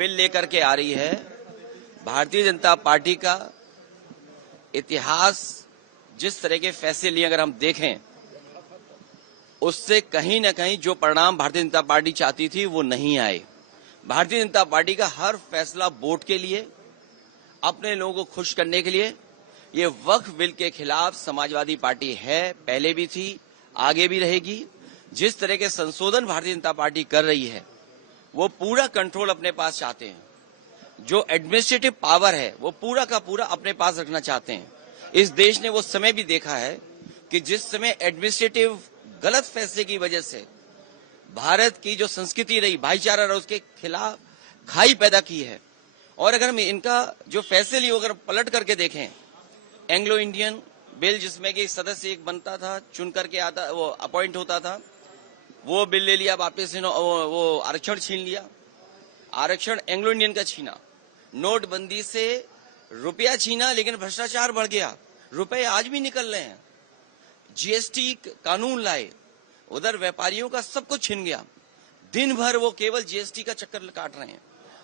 Bill लेकर के आ रही है। भारतीय जनता पार्टी का इतिहास जिस तरह के फैसले लिए अगर हम देखें, उससे कहीं न कहीं जो परिणाम भारतीय जनता पार्टी चाहती थी वो नहीं आए। भारतीय जनता पार्टी का हर फैसला वोट के लिए, अपने लोगों को खुश करने के लिए। ये वक्फ बिल के खिलाफ समाजवादी पार्टी है, पहले भी थी, आगे भी रहेगी। जिस तरह के संशोधन भारतीय जनता पार्टी कर रही है, वो पूरा कंट्रोल अपने पास चाहते हैं। जो एडमिनिस्ट्रेटिव पावर है वो पूरा का पूरा अपने पास रखना चाहते हैं। इस देश ने वो समय भी देखा है कि जिस समय एडमिनिस्ट्रेटिव गलत फैसले की वजह से भारत की जो संस्कृति रही, भाईचारा रहा, उसके खिलाफ खाई पैदा की है। और अगर हम इनका जो फैसले लिए अगर पलट करके देखें, एंग्लो इंडियन बिल जिसमें कि सदस्य एक बनता था, चुन करके आता, वो अपॉइंट होता था, वो बिल ले लिया वापस, वो आरक्षण छीन लिया। आरक्षण एंग्लो इंडियन का छीना। नोटबंदी से रुपया छीना, लेकिन भ्रष्टाचार बढ़ गया, रुपए आज भी निकल रहे हैं। जीएसटी कानून लाए, उधर व्यापारियों का सब कुछ छिन गया। दिन भर वो केवल जीएसटी का चक्कर काट रहे हैं।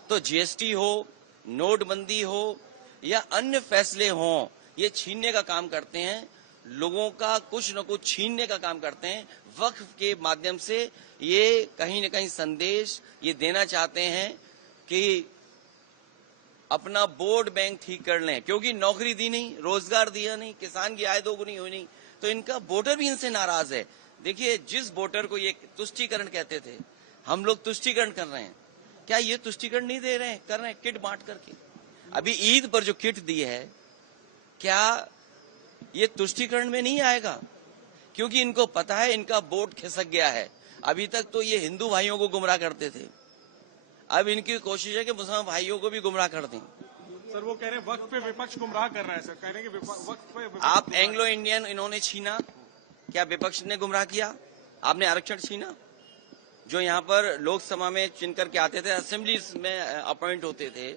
तो जीएसटी हो, नोटबंदी हो या अन्य फैसले हों, ये छीनने का काम करते हैं, लोगों का कुछ न कुछ छीनने का काम करते हैं। वक्फ के माध्यम से ये कहीं न कहीं संदेश ये देना चाहते हैं कि अपना वोट बैंक ठीक कर लें, क्योंकि नौकरी दी नहीं, रोजगार दिया नहीं, किसान की आय दोगुनी हुई नहीं, तो इनका वोटर भी इनसे नाराज है। देखिए, जिस वोटर को ये तुष्टीकरण कहते थे, हम लोग तुष्टीकरण कर रहे हैं, क्या ये तुष्टीकरण नहीं दे रहे हैं, कर रहे हैं किट बांट करके। अभी ईद पर जो किट दी है, क्या ये तुष्टीकरण में नहीं आएगा? क्योंकि इनको पता है इनका वोट खिसक गया है। अभी तक तो ये हिंदू भाइयों को गुमराह करते थे, अब इनकी कोशिश है कि मुसलमान भाइयों को भी गुमराह कर दें। सर, वो कह रहे हैं वक्फ पे विपक्ष गुमराह कर रहा है। सर कह रहे हैं कि वक्फ पे विपक्ष आप एंग्लो इंडियन इन्होंने छीना, क्या विपक्ष ने गुमराह किया? आपने आरक्षण छीना, जो यहाँ पर लोकसभा में चुन करके आते थे, असेंबली में अपॉइंट होते थे,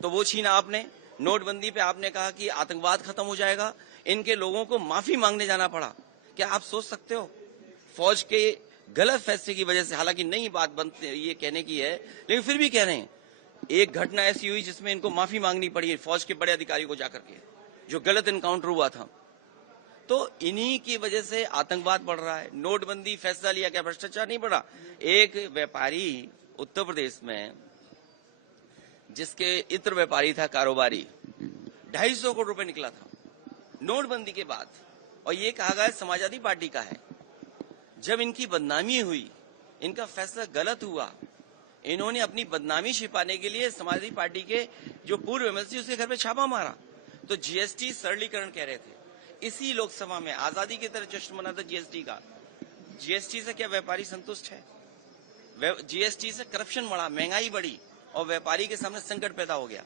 तो वो छीना आपने। नोटबंदी पे आपने कहा कि आतंकवाद खत्म हो जाएगा, इनके लोगों को माफी मांगने जाना पड़ा। क्या आप सोच सकते हो? फौज के गलत फैसले की वजह से, हालांकि नई बात बनती ये कहने की है, लेकिन फिर भी कह रहे हैं, एक घटना ऐसी हुई जिसमें इनको माफी मांगनी पड़ी है फौज के बड़े अधिकारी को जाकर के, जो गलत एनकाउंटर हुआ था। तो इन्हीं की वजह से आतंकवाद बढ़ रहा है। नोटबंदी फैसला लिया, क्या भ्रष्टाचार नहीं बढ़ा? एक व्यापारी उत्तर प्रदेश में, जिसके इत्र व्यापारी था, कारोबारी, 250 करोड़ रुपए निकला था नोटबंदी के बाद, और ये कहा गया समाजवादी पार्टी का है। जब इनकी बदनामी हुई, इनका फैसला गलत हुआ, इन्होंने अपनी बदनामी छिपाने के लिए समाजवादी पार्टी के जो पूर्व एमएलसी, उसके घर पे छापा मारा। तो जीएसटी सरलीकरण कह रहे थे, इसी लोकसभा में आजादी की तरह जश्न मना था जीएसटी का। जीएसटी से क्या व्यापारी संतुष्ट है? जीएसटी से करप्शन बढ़ा, महंगाई बढ़ी और व्यापारी के सामने संकट पैदा हो गया।